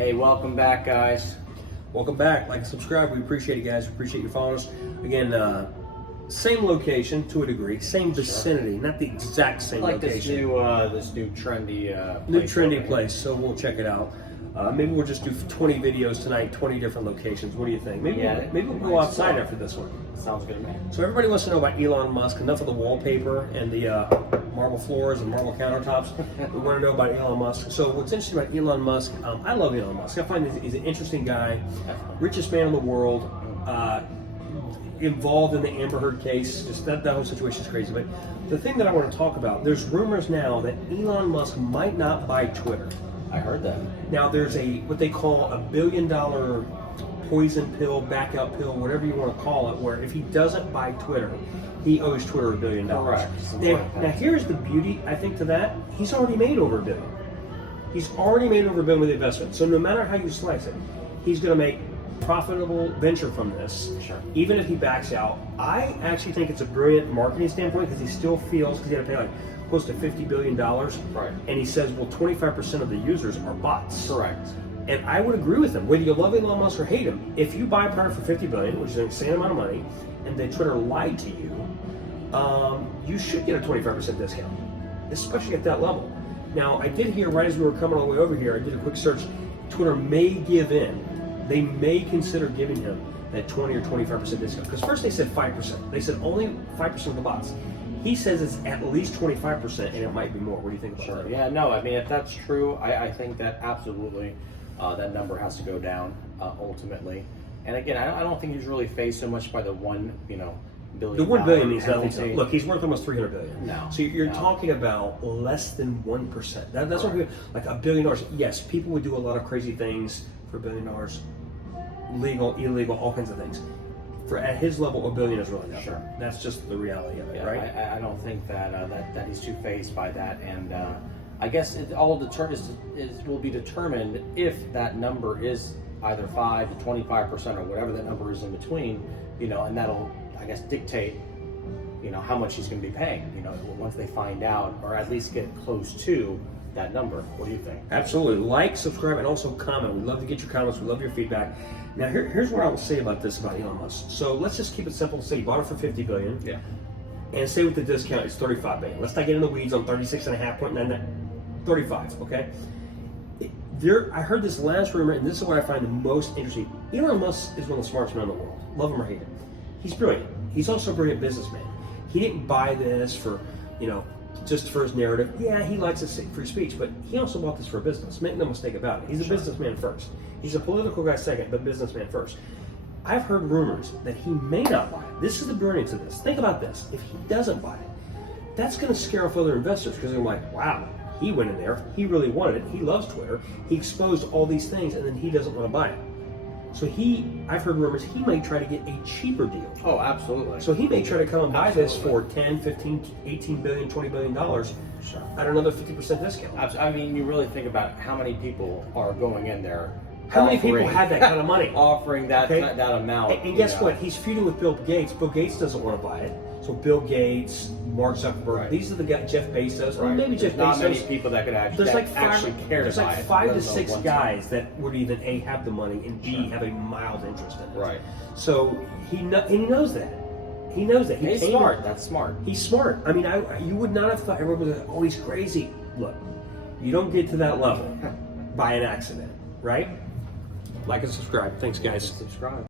Hey, welcome back, guys. Welcome back. Like and subscribe. We appreciate it, guys. We appreciate you following us. Again, same location to a degree, same vicinity, not the exact same Like location. this new trendy Place. So we'll check it out. Maybe we'll just do 20 videos tonight, 20 different locations. What do you think? Maybe we'll go outside after this one. Sounds good to me. So everybody wants to know about Elon Musk. Enough of the wallpaper and the marble floors and marble countertops. We want to know about Elon Musk. So what's interesting about Elon Musk, I love Elon Musk. I find he's an interesting guy, richest man in the world, involved in the Amber Heard case. Just that whole situation is crazy. But the thing that I want to talk about, there's rumors now that Elon Musk might not buy Twitter. I heard that. Now there's what they call $1 billion poison pill, back out pill, whatever you want to call it, where if he doesn't buy Twitter, he owes Twitter $1 billion. Correct. Now here's the beauty, I think, to that. He's already made over $1 billion. He's already made over $1 billion with the investment. So no matter how you slice it, he's going to make profitable venture from this. Sure. Even if he backs out, I actually think it's a brilliant marketing standpoint because he still feels, because he had to pay like close to $50 billion. Right. And he says, well, 25% of the users are bots. Correct. And I would agree with him. Whether you love Elon Musk or hate him, if you buy a product for $50 billion, which is an insane amount of money, and then Twitter lied to you, you should get a 25% discount, especially at that level. Now, I did hear right as we were coming all the way over here, I did a quick search. Twitter may give in. They may consider giving him that 20 or 25% discount. Because first they said 5%. They said only 5% of the bots. He says it's at least 25%, and it might be more. What do you think about that? Yeah, no, I mean, if that's true, I think that absolutely that number has to go down ultimately. And again, I don't think he's really phased so much by the $1 billion. The $1 billion means nothing to him. Look, he's worth almost $300 billion. No. So you're talking about less than 1%. That's what like $1 billion. Yes, people would do a lot of crazy things for $1 billion, legal, illegal, all kinds of things. For at his level, $1 billion is really nothing. Sure. That's just the reality of it, yeah, right? I don't think that he's too phased by that, and I guess it all will be determined if that number is either 5 to 25% or whatever that number is in between, and that'll, I guess, dictate, how much he's going to be paying, once they find out, or at least get close to that number. What do you think? Absolutely. Like, subscribe, and also comment. We'd love to get your comments. We love your feedback. Now, here's what I will say about this about Elon Musk. So let's just keep it simple. Say you bought it for $50 billion. Yeah. And say with the discount, it's $35 billion. Let's not get in the weeds on 36.5.9. 35. Okay. I heard this last rumor, and this is what I find the most interesting. Elon Musk is one of the smartest men in the world. Love him or hate him. He's brilliant. He's also a brilliant businessman. He didn't buy this for, just for his narrative. Yeah, he likes free speech, but he also bought this for a business. Make no mistake about it. He's a businessman first. He's a political guy second, but businessman first. I've heard rumors that he may not buy it. This is the brilliance of this. Think about this. If he doesn't buy it, that's going to scare off other investors because they're like, wow, he went in there. He really wanted it. He loves Twitter. He exposed all these things, and then he doesn't want to buy it. So I've heard rumors he may try to get a cheaper deal. Oh, absolutely. So he may try to come and buy this for 10, 15, 18 billion, $20 billion at another 50% discount. I mean, you really think about how many people are going in there. How many people have that kind of money? Offering that amount. And guess what? He's feuding with Bill Gates. Bill Gates doesn't want to buy it. So Bill Gates, Mark Zuckerberg, these are the guys, Jeff Bezos. Well, maybe Jeff Bezos. Not many people that could actually, care There's to buy like it. 5 to 6 guys that would even A, have the money, and B, have a mild interest in it. Right. So he knows that. He knows that. He's smart. That's smart. He's smart. I mean, you would not have thought everyone was like, oh, he's crazy. Look, you don't get to that level by an accident, right? Like and subscribe. Thanks, guys. Subscribe.